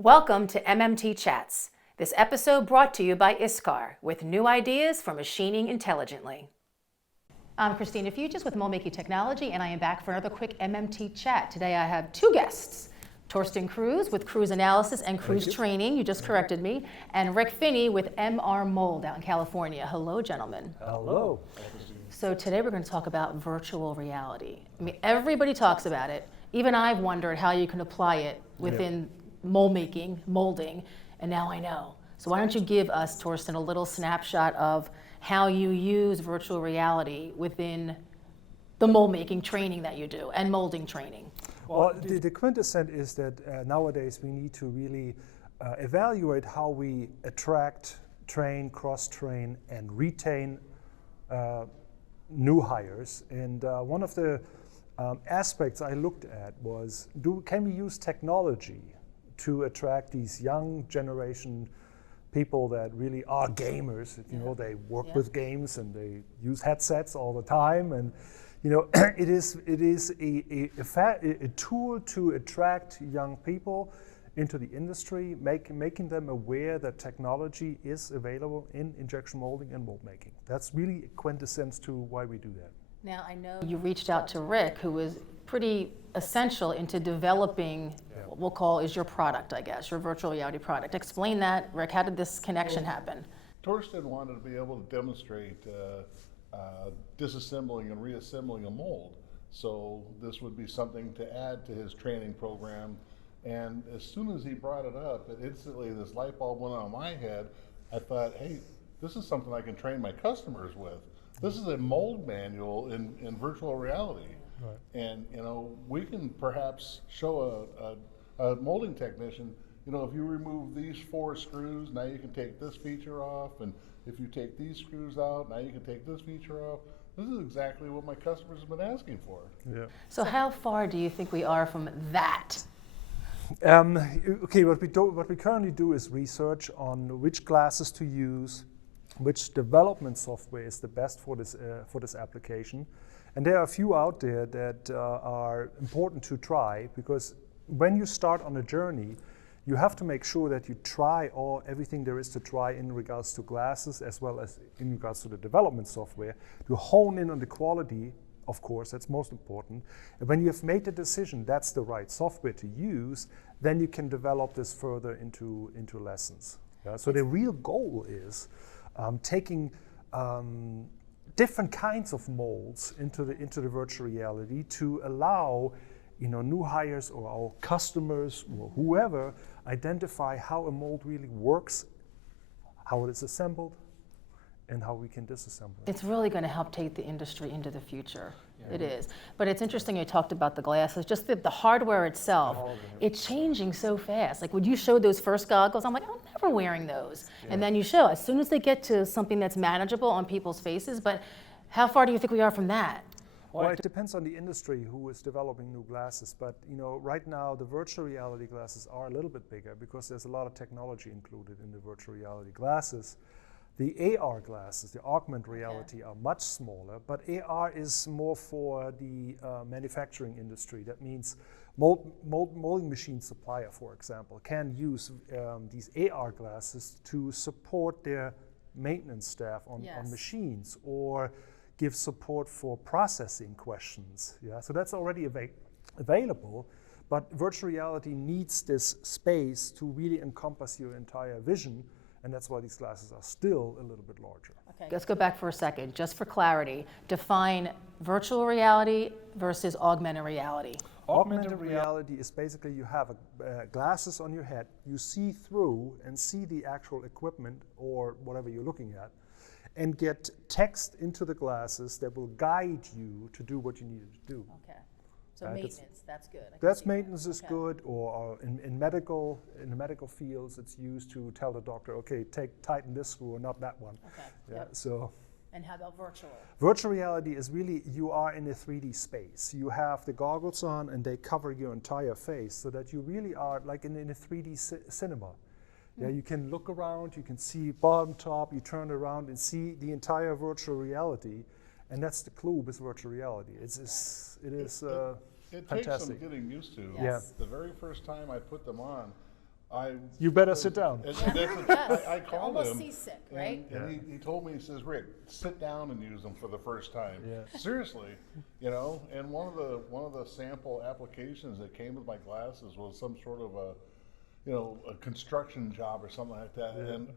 Welcome to MMT Chats. This episode brought to you by ISCAR with new ideas for machining intelligently. I'm Christina Fuges with MoldMaking Technology, and I am back for another quick MMT chat. Today I have two guests, Torsten Kruse with Kruse Analysis and Kruse Training, you just corrected me, and Rick Finnie with MR Mold out in California. Hello, gentlemen. Hello. So today we're going to talk about virtual reality. I mean, everybody talks about it. Even I've wondered how you can apply it within mold making, molding, and now I know. So why don't you give us, Torsten, a little snapshot of how you use virtual reality within the mold making training that you do and molding training? Well, the quintessence is that nowadays we need to really evaluate how we attract, train, cross-train, and retain new hires. And one of the aspects I looked at was, can we use technology to attract these young generation people that really are gamers? You know, they work with games and they use headsets all the time, and you know, it is a tool to attract young people into the industry, making them aware that technology is available in injection molding and mold making. That's really a quintessence to why we do that. Now I know you reached out to Rick, who was pretty essential into developing what we'll call is your product, I guess, your virtual reality product. Explain that, Rick. How did this connection happen? Torsten wanted to be able to demonstrate disassembling and reassembling a mold. So this would be something to add to his training program. And as soon as he brought it up, instantly this light bulb went on in my head. I thought, hey, this is something I can train my customers with. This is a mold manual in virtual reality. Right. And you know, we can perhaps show a molding technician, you know, if you remove these 4 screws, now you can take this feature off, and if you take these screws out, now you can take this feature off. This is exactly what my customers have been asking for. Yeah. So how far do you think we are from that? Okay, what we currently do is research on which glasses to use, which development software is the best for this application. And there are a few out there that are important to try, because when you start on a journey, you have to make sure that you try everything there is to try in regards to glasses, as well as in regards to the development software, to hone in on the quality. Of course, that's most important. And when you have made the decision that's the right software to use, then you can develop this further into lessons. Yeah? So the real goal is taking different kinds of molds into the virtual reality to allow, you know, new hires or our customers or whoever identify how a mold really works, how it is assembled, and how we can disassemble it. It's really going to help take the industry into the future. Yeah. It is. But it's interesting you talked about the glasses, just the hardware itself. It's changing so fast. Like when you showed those first goggles, I'm like, I'm never wearing those. Yeah. And then you show, as soon as they get to something that's manageable on people's faces, but how far do you think we are from that? Well, it depends on the industry who is developing new glasses, but you know, right now the virtual reality glasses are a little bit bigger because there's a lot of technology included in the virtual reality glasses. The AR glasses, the augmented reality, are much smaller, but AR is more for the manufacturing industry. That means molding machine supplier, for example, can use these AR glasses to support their maintenance staff on machines, or give support for processing questions. Yeah, so that's already available, but virtual reality needs this space to really encompass your entire vision. And that's why these glasses are still a little bit larger. Okay, let's go back for a second, just for clarity. Define virtual reality versus augmented reality. Augmented reality is basically you have glasses on your head, you see through and see the actual equipment or whatever you're looking at, and get text into the glasses that will guide you to do what you need to do. Okay. So maintenance, that's good. That's maintenance is good, or in the medical fields, it's used to tell the doctor, okay, tighten this screw or not that one. Okay. Yeah. Yep. So. And how about virtual? Virtual reality is really, you are in a 3D space. You have the goggles on and they cover your entire face, so that you really are like in a 3D cinema. Yeah, you can look around, you can see bottom, top, you turn around and see the entire virtual reality. And that's the clue with virtual reality. It is It fantastic. takes some getting used to. Yes. The very first time I put them on, You better sit down. And Yes. I called Almost him. seasick, right? And he told me, he says, Rick, sit down and use them for the first time. Yeah. Seriously, you know. And one of the sample applications that came with my glasses was some sort of a construction job or something like that. Yeah. And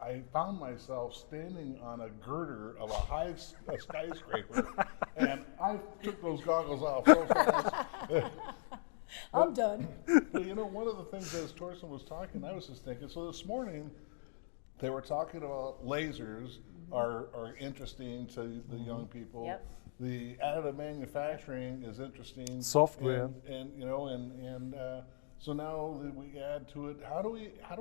I found myself standing on a girder of a skyscraper, and I took those goggles off so fast. I'm done. But you know, one of the things as Torsten was talking, I was just thinking, so this morning they were talking about lasers are interesting to the young people. Yep. The additive manufacturing is interesting. Software. And you know, and so now that we add to it, how do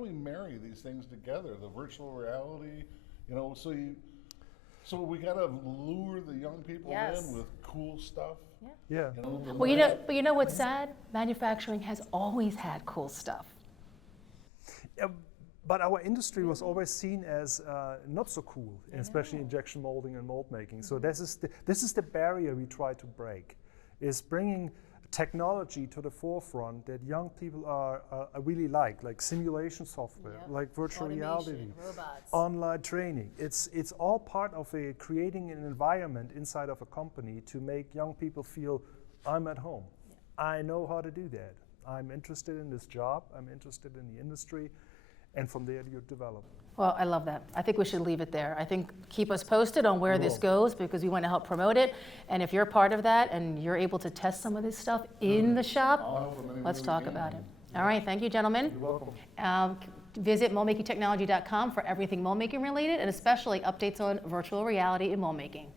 we marry these things together? The virtual reality, you know, so we gotta lure the young people Yes. in with cool stuff. Yeah. You know, But you know what's sad? Manufacturing has always had cool stuff. But our industry was always seen as not so cool, especially injection molding and mold making. So this is the barrier we try to break, is bringing technology to the forefront that young people are really like simulation software, Yep. like virtual reality, robots. online training. It's all part of creating an environment inside of a company to make young people feel, I'm at home. I know how to do that. I'm interested in this job. I'm interested in the industry. And from there you develop. Well, I love that. I think we should leave it there. I think keep us posted on where this goes, because we want to help promote it. And if you're part of that and you're able to test some of this stuff in the shop, let's talk about it. All right, thank you, gentlemen. You're welcome. Visit MoldMakingTechnology.com for everything mold making related, and especially updates on virtual reality and mold making.